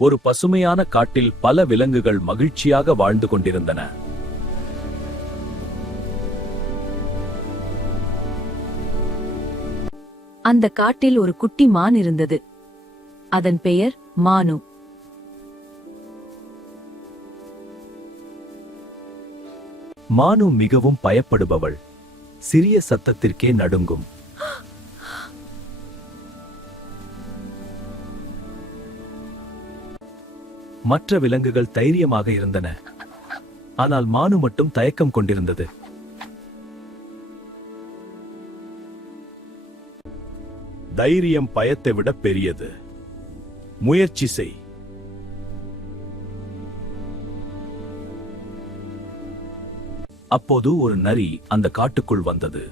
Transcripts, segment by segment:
ஒரு பசுமையான காட்டில் பல விலங்குகள் மகிழ்ச்சியாக வாழ்ந்து கொண்டிருந்தன. அந்த காட்டில் ஒரு குட்டி மான் இருந்தது. அதன் பெயர் மானு. மானு மிகவும் பயப்படுபவள். சிறிய சத்தத்திற்கே நடுங்கும். மற்ற விலங்குகள் தைரியமாக இருந்தன. ஆனால் மானு மட்டும் தயக்கம் கொண்டிருந்தது. தைரியம் பயத்தை விட பெரியது. முயற்சி செய். அப்போது ஒரு நரி அந்த காட்டுக்குள் வந்தது.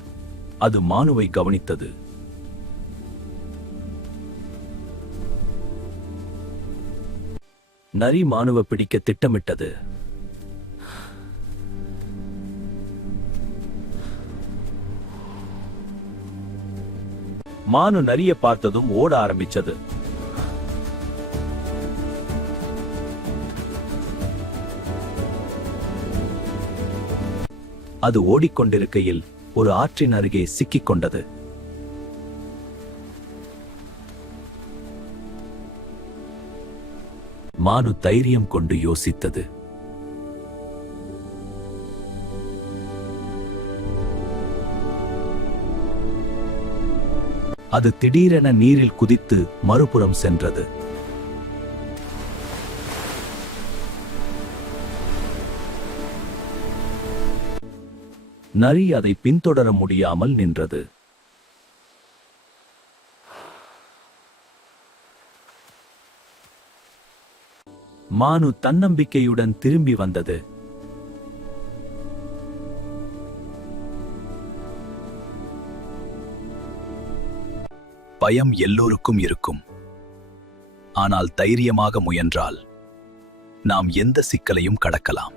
அது மானுவை கவனித்தது. நரி மானுவை பிடிக்க திட்டமிட்டது. மானு நரியை பார்த்ததும் ஓட ஆரம்பிச்சது. அது ஓடிக்கொண்டிருக்கையில் ஒரு ஆற்றின் அருகே சிக்கிக் கொண்டது. மானு தைரியம் கொண்டு யோசித்தது. அது திடீரென நீரில் குதித்து மறுபுறம் சென்றது. நரி அதை பின்தொடர முடியாமல் நின்றது. மானு தன்னம்பிக்கையுடன் திரும்பி வந்தது. பயம் எல்லோருக்கும் இருக்கும். ஆனால் தைரியமாக முயன்றால் நாம் எந்த சிக்கலையும் கடக்கலாம்.